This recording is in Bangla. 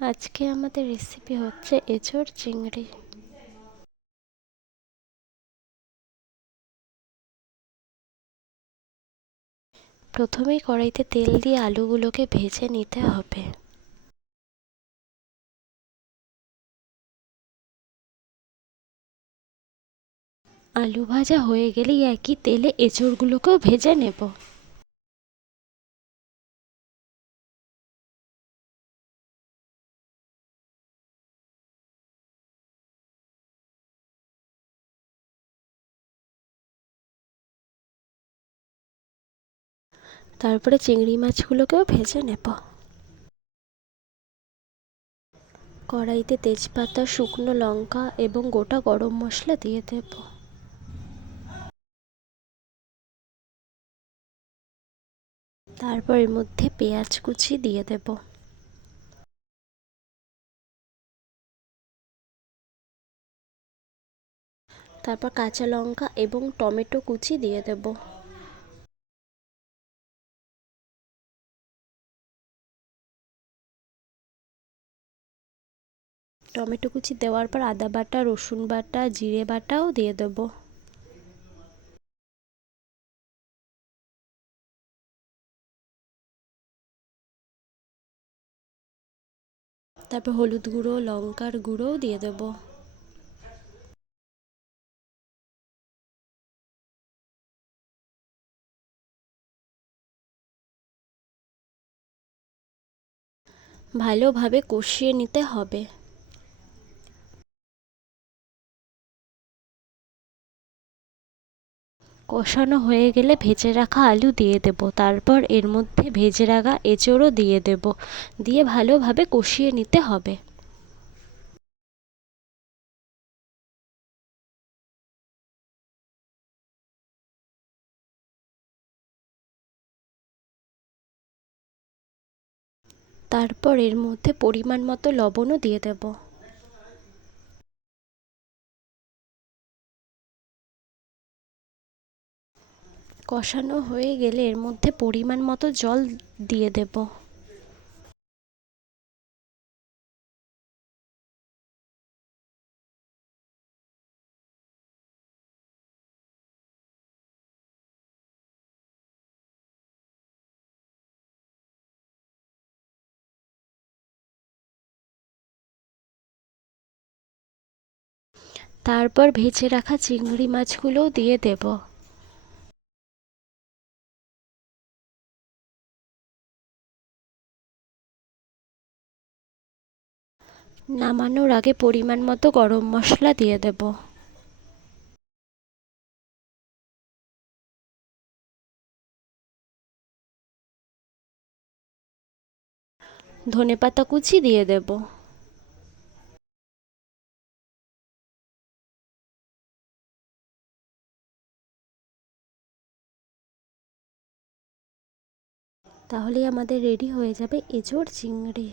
আজকে আমাদের রেসিপি হচ্ছে এঁচোড় চিংড়ি। প্রথমেই কড়াইতে তেল দিয়ে আলুগুলোকে ভেজে নিতে হবে। আলু ভাজা হয়ে গেলেই একই তেলে এঁচোড়গুলোকেও ভেজে নেব। তারপরে চিংড়ি মাছগুলোকেও ভেজে নেব। কড়াইতে তেজপাতা, শুকনো লঙ্কা এবং গোটা গরম মশলা দিয়ে দেব। তারপর এর মধ্যে পেঁয়াজ কুচি দিয়ে দেব। তারপর কাঁচা লঙ্কা এবং টমেটো কুচি দিয়ে দেব। টমেটো কুচি দেওয়ার পর আদা বাটা, রসুন বাটা, জিরে বাটাও দিয়ে দেব। তারপর হলুদ গুঁড়ো, লঙ্কার গুঁড়োও দিয়ে দেব। ভালোভাবে কষিয়ে নিতে হবে। কষানো হয়ে গেলে ভেজে রাখা আলু দিয়ে দেব। তারপর এর মধ্যে ভেজে রাখা এঁচোড়ও দিয়ে দেব। দিয়ে ভালোভাবে কষিয়ে নিতে হবে। তারপর এর মধ্যে পরিমাণ মতো লবণও দিয়ে দেব। কষানো হয়ে গেলে এর মধ্যে পরিমাণ মতো জল দিয়ে দেব। তারপর ভেজে রাখা চিংড়ি মাছগুলোও দিয়ে দেব। নামানোর আগে পরিমাণ মতো গরম মশলা দিয়ে দেব। ধনেপাতা কুচি দিয়ে দেব। তাহলেই আমাদের রেডি হয়ে যাবে এঁচোড় চিংড়ি।